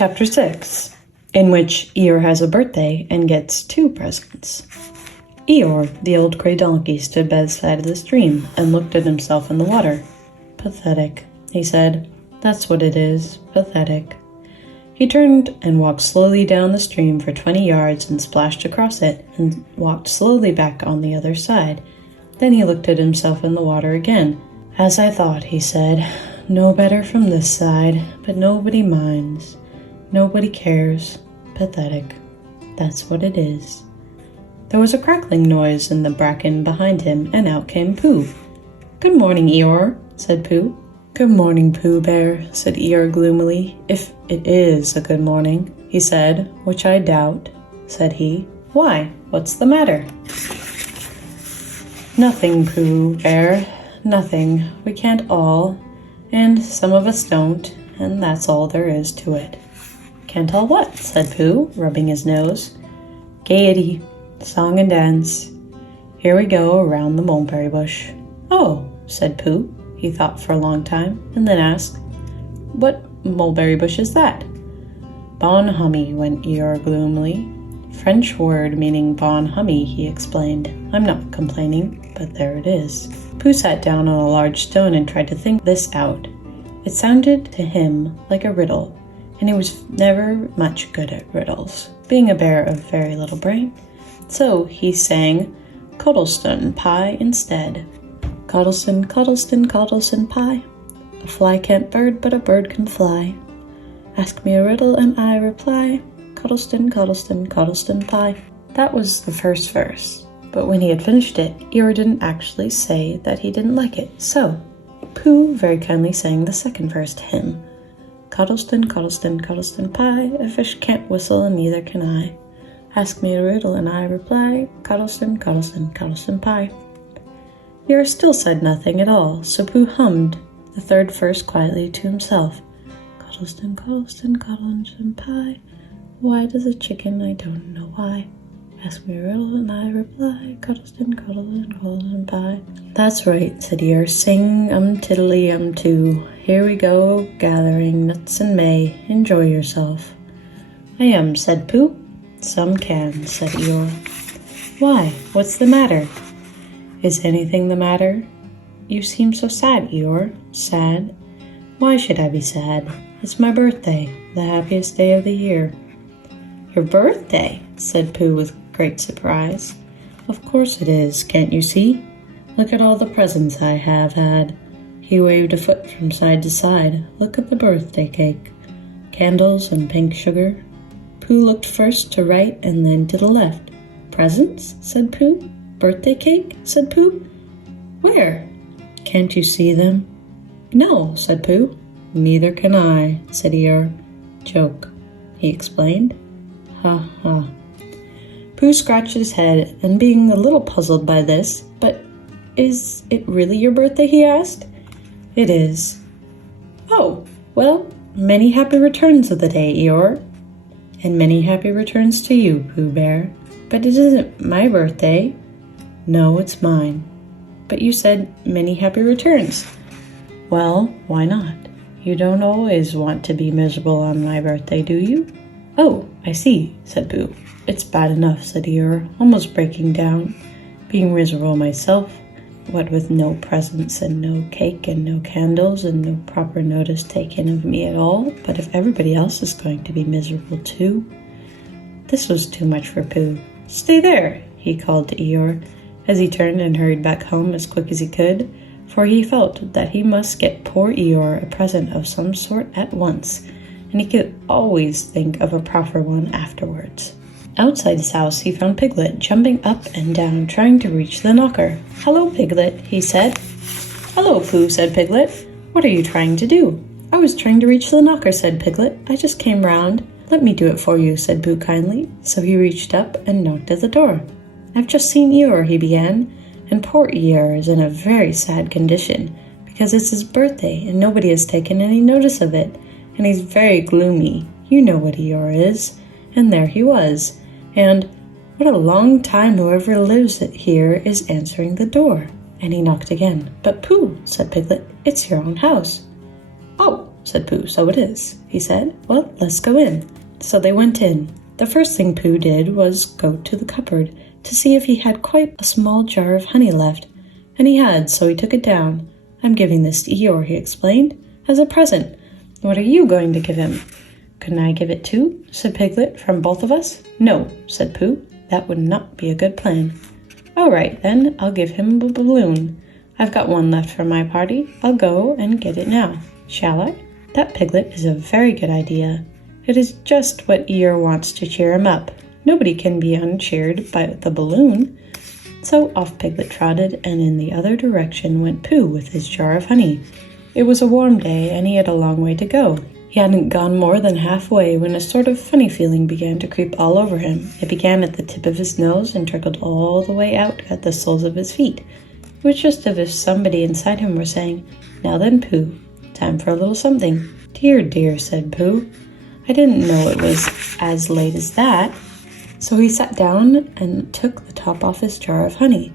Chapter 6, in which Eeyore has a birthday and gets 2 presents. Eeyore, the old gray donkey, stood by the side of the stream and looked at himself in the water. Pathetic, he said. That's what it is, pathetic. He turned and walked slowly down the stream for 20 yards and splashed across it and walked slowly back on the other side. Then he looked at himself in the water again. As I thought, he said, no better from this side, but nobody minds. Nobody cares. Pathetic. That's what it is. There was a crackling noise in the bracken behind him, and out came Pooh. Good morning, Eeyore, said Pooh. Good morning, Pooh Bear, said Eeyore gloomily. If it is a good morning, he said, which I doubt, said he. Why, what's the matter? Nothing, Pooh Bear, nothing. We can't all, and some of us don't, and that's all there is to it. Can't all what? Said Pooh, rubbing his nose. Gaiety, song and dance. Here we go around the mulberry bush. Oh, said Pooh. He thought for a long time, and then asked, what mulberry bush is that? Bon hummy, went Eeyore gloomily. French word meaning bon hummy, he explained. I'm not complaining, but there it is. Pooh sat down on a large stone and tried to think this out. It sounded to him like a riddle, and he was never much good at riddles, being a bear of very little brain. So he sang Cuddleston Pie instead. Cuddleston, Cuddleston, Cuddleston Pie. A fly can't bird, but a bird can fly. Ask me a riddle and I reply. Cuddleston, Cuddleston, Cuddleston Pie. That was the first verse, but when he had finished it, Eeyore didn't actually say that he didn't like it, so Pooh very kindly sang the second verse to him. Cuddleston, Cuddleston, Cuddleston Pie. A fish can't whistle and neither can I. Ask me a riddle and I reply. Cuddleston, Cuddleston, Cuddleston Pie. Eeyore still said nothing at all, so Pooh hummed the third verse quietly to himself. Cuddleston, Cuddleston, Cuddleston Pie. Why does a chicken? I don't know why. Ask me a riddle and I reply. Cuddleston, Cuddleston, Cuddleston Pie. That's right, said Eeyore. Sing tiddly too. Here we go, gathering nuts in May. Enjoy yourself. I am, said Pooh. Some can, said Eeyore. Why, what's the matter? Is anything the matter? You seem so sad, Eeyore. Sad? Why should I be sad? It's my birthday, the happiest day of the year. Your birthday? Said Pooh with great surprise. Of course it is, can't you see? Look at all the presents I have had. He waved a foot from side to side. Look at the birthday cake. Candles and pink sugar. Pooh looked first to right and then to the left. Presents? Said Pooh. Birthday cake? Said Pooh. Where? Can't you see them? No, said Pooh. Neither can I, said Eeyore. Joke, he explained. Ha ha. Pooh scratched his head, and being a little puzzled by this, but is it really your birthday, he asked. It is. Oh, well, many happy returns of the day, Eeyore. And many happy returns to you, Pooh Bear. But it isn't my birthday. No, it's mine. But you said many happy returns. Well, why not? You don't always want to be miserable on my birthday, do you? Oh, I see, said Pooh. It's bad enough, said Eeyore, almost breaking down. Being miserable myself, what with no presents and no cake and no candles and no proper notice taken of me at all, but if everybody else is going to be miserable too. This was too much for Pooh. Stay there, he called to Eeyore, as he turned and hurried back home as quick as he could, for he felt that he must get poor Eeyore a present of some sort at once, and he could always think of a proper one afterwards. Outside his house, he found Piglet jumping up and down, trying to reach the knocker. Hello, Piglet, he said. Hello, Pooh, said Piglet. What are you trying to do? I was trying to reach the knocker, said Piglet. I just came round. Let me do it for you, said Pooh kindly. So he reached up and knocked at the door. I've just seen Eeyore, he began, and poor Eeyore is in a very sad condition, because it's his birthday and nobody has taken any notice of it, and he's very gloomy. You know what Eeyore is. And there he was. And what a long time whoever lives here is answering the door. And he knocked again. But Pooh, said Piglet, it's your own house. Oh, said Pooh. So it is, he said. Well, let's go in. So they went in. The first thing Pooh did was go to the cupboard to see if he had quite a small jar of honey left. And he had, so he took it down. I'm giving this to Eeyore, he explained, as a present. What are you going to give him? Couldn't I give it too? Said Piglet, from both of us. No, said Pooh. That would not be a good plan. All right, then, I'll give him a balloon. I've got one left for my party. I'll go and get it now. Shall I? That Piglet is a very good idea. It is just what Eeyore wants to cheer him up. Nobody can be uncheered by the balloon. So off Piglet trotted, and in the other direction went Pooh with his jar of honey. It was a warm day, and he had a long way to go. He hadn't gone more than halfway when a sort of funny feeling began to creep all over him. It began at the tip of his nose and trickled all the way out at the soles of his feet. It was just as if somebody inside him were saying, Now then, Pooh, time for a little something. Dear, dear, said Pooh. I didn't know it was as late as that. So he sat down and took the top off his jar of honey.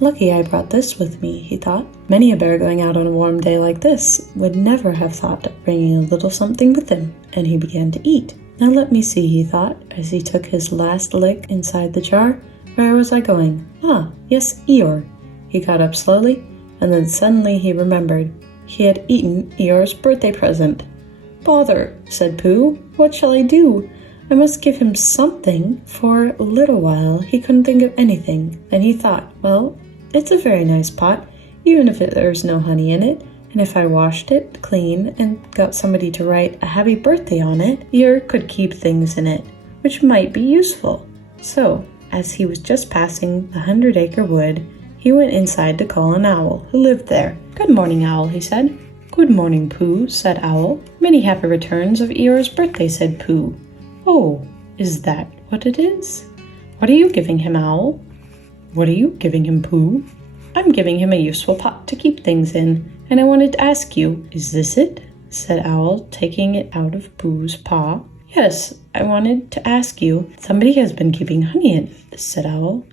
Lucky I brought this with me, he thought. Many a bear going out on a warm day like this would never have thought of bringing a little something with him, and he began to eat. Now let me see, he thought, as he took his last lick inside the jar. Where was I going? Ah, yes, Eeyore. He got up slowly, and then suddenly he remembered. He had eaten Eeyore's birthday present. Bother, said Pooh. What shall I do? I must give him something. For a little while he couldn't think of anything. Then he thought, well, it's a very nice pot, even if there's no honey in it. And if I washed it clean and got somebody to write a happy birthday on it, Eeyore could keep things in it, which might be useful. So, as he was just passing the 100-acre wood, he went inside to call an owl who lived there. Good morning, Owl, he said. Good morning, Pooh, said Owl. Many happy returns of Eeyore's birthday, said Pooh. Oh, is that what it is? What are you giving him, Owl? What are you giving him, Pooh? I'm giving him a useful pot to keep things in, and I wanted to ask you, is this it? Said Owl, taking it out of Pooh's paw. Yes, I wanted to ask you. Somebody has been keeping honey in it, said Owl.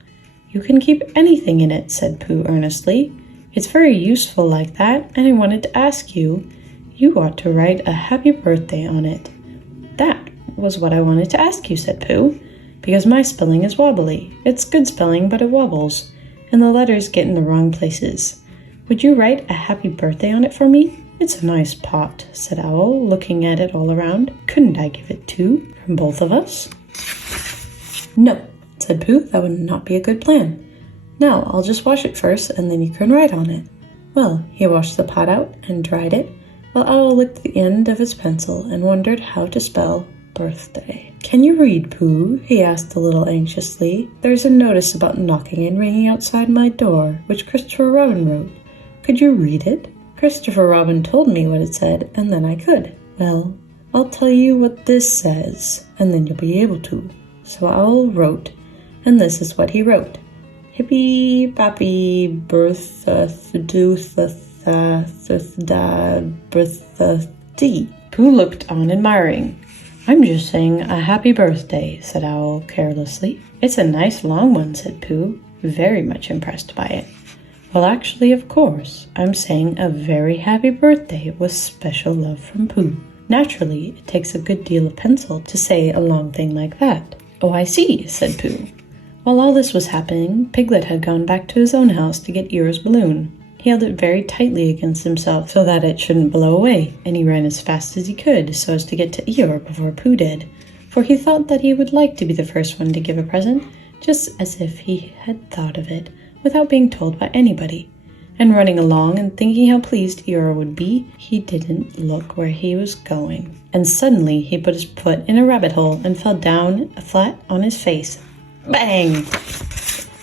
You can keep anything in it, said Pooh earnestly. It's very useful like that, and I wanted to ask you, you ought to write a happy birthday on it. That was what I wanted to ask you, said Pooh, because my spelling is wobbly. It's good spelling, but it wobbles, and the letters get in the wrong places. Would you write a happy birthday on it for me? It's a nice pot, said Owl, looking at it all around. Couldn't I give it too, from both of us? No, said Pooh, that would not be a good plan. Now, I'll just wash it first, and then you can write on it. Well, he washed the pot out and dried it, while Owl licked the end of his pencil and wondered how to spell birthday. Can you read, Pooh? He asked a little anxiously. There's a notice about knocking and ringing outside my door, which Christopher Robin wrote. Could you read it? Christopher Robin told me what it said, and then I could. Well, I'll tell you what this says, and then you'll be able to. So Owl wrote, and this is what he wrote. Hippy Pappy Bertha Dee. Pooh looked on admiring. I'm just saying a happy birthday, said Owl carelessly. It's a nice long one, said Pooh, very much impressed by it. Well, actually, of course, I'm saying a very happy birthday with special love from Pooh. Naturally, it takes a good deal of pencil to say a long thing like that. Oh, I see, said Pooh. While all this was happening, Piglet had gone back to his own house to get Eeyore's balloon. He held it very tightly against himself so that it shouldn't blow away, and he ran as fast as he could so as to get to Eeyore before Pooh did, for he thought that he would like to be the first one to give a present, just as if he had thought of it, without being told by anybody. And running along and thinking how pleased Eeyore would be, he didn't look where he was going. And suddenly he put his foot in a rabbit hole and fell down flat on his face. Bang!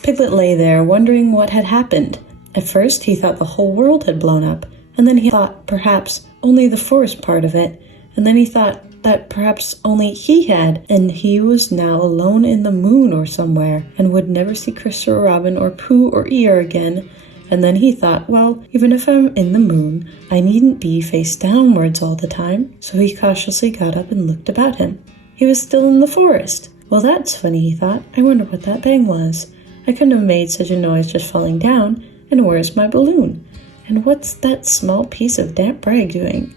Piglet lay there, wondering what had happened. At first he thought the whole world had blown up, and then he thought perhaps only the forest part of it, and then he thought that perhaps only he had, and he was now alone in the moon or somewhere, and would never see Christopher Robin or Pooh or Eeyore again. And then he thought, well, even if I'm in the moon, I needn't be face downwards all the time. So he cautiously got up and looked about him. He was still in the forest. Well, that's funny, he thought. I wonder what that bang was. I couldn't have made such a noise just falling down. And where's my balloon? And what's that small piece of damp rag doing?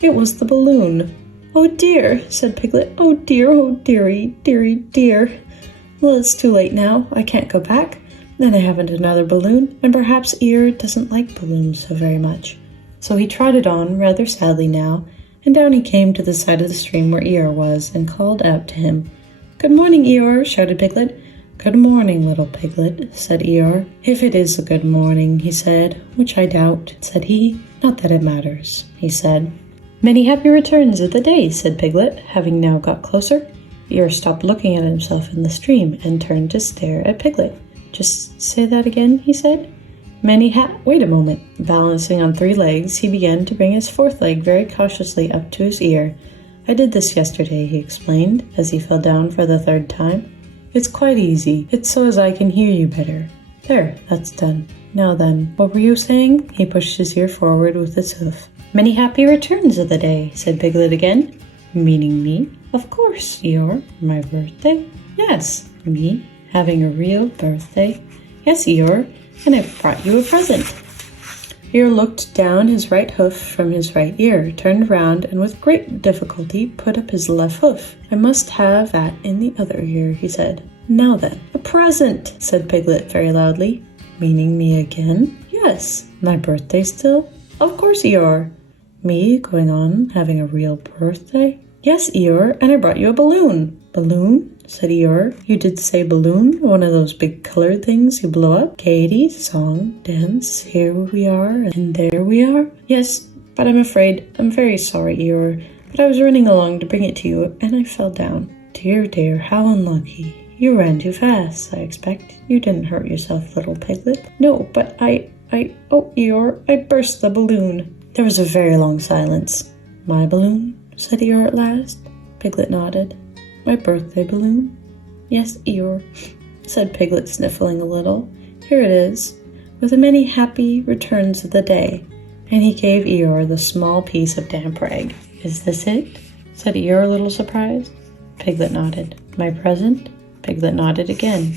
It was the balloon. "Oh dear," said Piglet. "Oh dearie, dearie, dear. Well, it's too late now. I can't go back. Then I haven't another balloon, and perhaps Eeyore doesn't like balloons so very much." So he trotted on, rather sadly now, and down he came to the side of the stream where Eeyore was, and called out to him. "Good morning, Eeyore," shouted Piglet. "Good morning, little Piglet," said Eeyore. "If it is a good morning," he said, "which I doubt," said he. "Not that it matters," he said. "Many happy returns of the day," said Piglet, having now got closer. Eeyore stopped looking at himself in the stream and turned to stare at Piglet. "Just say that again," he said. Wait a moment. Balancing on 3 legs, he began to bring his 4th leg very cautiously up to his ear. "I did this yesterday," he explained, as he fell down for the 3rd time. "It's quite easy. It's so as I can hear you better. There, that's done. Now then, what were you saying?" He pushed his ear forward with his hoof. "Many happy returns of the day," said Piglet again. "Meaning me?" "Of course, Eeyore. My birthday?" "Yes, me. Having a real birthday?" "Yes, Eeyore, and I brought you a present." Eeyore looked down his right hoof from his right ear, turned round, and with great difficulty put up his left hoof. "I must have that in the other ear," he said. "Now then." "A present," said Piglet very loudly. "Meaning me again?" "Yes." "My birthday still?" "Of course, Eeyore." "Me going on having a real birthday?" "Yes, Eeyore, and I brought you a balloon." "Balloon?" said Eeyore. "You did say balloon? One of those big colored things you blow up? Gaiety, song, dance, here we are, and there we are?" "Yes, but I'm very sorry, Eeyore, but I was running along to bring it to you, and I fell down." "Dear, dear, how unlucky. You ran too fast, I expect. You didn't hurt yourself, little Piglet." "No, but oh, Eeyore, I burst the balloon." There was a very long silence. "My balloon?" said Eeyore at last. Piglet nodded. "My birthday balloon?" "Yes, Eeyore," said Piglet, sniffling a little. "Here it is, with a many happy returns of the day." And he gave Eeyore the small piece of damp rag. "Is this it?" said Eeyore, a little surprised. Piglet nodded. "My present?" Piglet nodded again.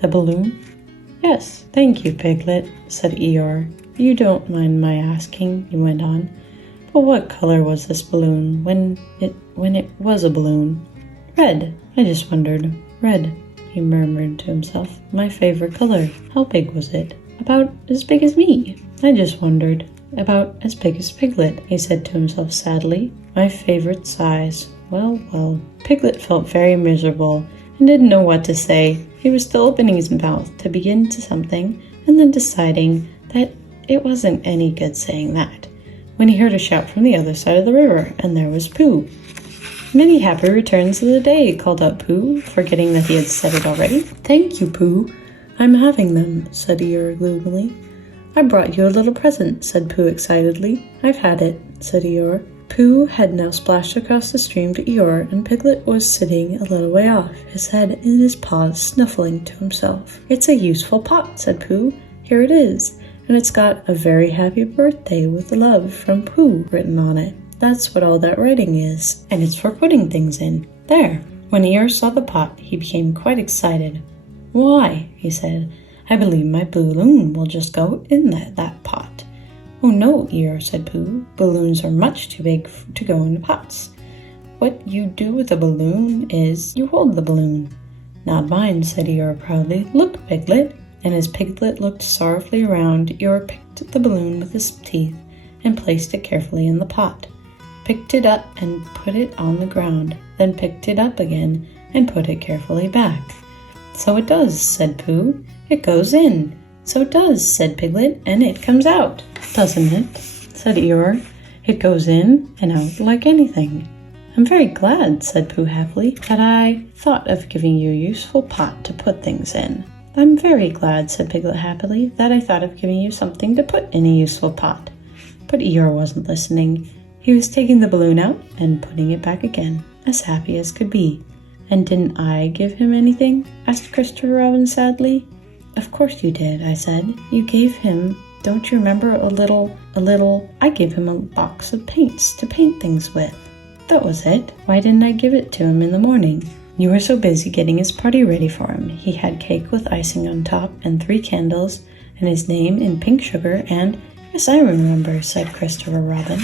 "The balloon?" "Yes." "Thank you, Piglet," said Eeyore. "You don't mind my asking," he went on, "but what color was this balloon when it was a balloon?" "Red. I just wondered. Red," he murmured to himself. "My favorite color. How big was it?" "About as big as me." "I just wondered. About as big as Piglet," he said to himself sadly. "My favorite size. Well, well." Piglet felt very miserable and didn't know what to say. He was still opening his mouth to begin to something and then deciding that it wasn't any good saying that, when he heard a shout from the other side of the river, and there was Pooh. "Many happy returns of the day," called out Pooh, forgetting that he had said it already. "Thank you, Pooh. I'm having them," said Eeyore gloomily. "I brought you a little present," said Pooh excitedly. "I've had it," said Eeyore. Pooh had now splashed across the stream to Eeyore, and Piglet was sitting a little way off, his head in his paws, snuffling to himself. "It's a useful pot," said Pooh. "Here it is, and it's got a very happy birthday with love from Pooh written on it. That's what all that writing is, and it's for putting things in. There." When Eeyore saw the pot, he became quite excited. "Why," he said, "I believe my balloon will just go in that pot." "Oh no, Eeyore," said Pooh. "Balloons are much too big to go in pots. What you do with a balloon is you hold the balloon." "Not mine," said Eeyore proudly. "Look, Piglet." And as Piglet looked sorrowfully around, Eeyore picked the balloon with his teeth and placed it carefully in the pot. Picked it up and put it on the ground, then picked it up again and put it carefully back. "So it does," said Pooh. "It goes in." "So it does," said Piglet, "and it comes out." "Doesn't it?" said Eeyore. "It goes in and out like anything." "I'm very glad," said Pooh happily, "that I thought of giving you a useful pot to put things in." "I'm very glad," said Piglet happily, "that I thought of giving you something to put in a useful pot." But Eeyore wasn't listening. He was taking the balloon out and putting it back again, as happy as could be. "And didn't I give him anything?" asked Christopher Robin sadly. "Of course you did," I said. "You gave him, don't you remember, a little, I gave him a box of paints to paint things with." "That was it. Why didn't I give it to him in the morning?" "You were so busy getting his party ready for him. He had cake with icing on top and 3 candles and his name in pink sugar and—" "Yes, I remember," said Christopher Robin.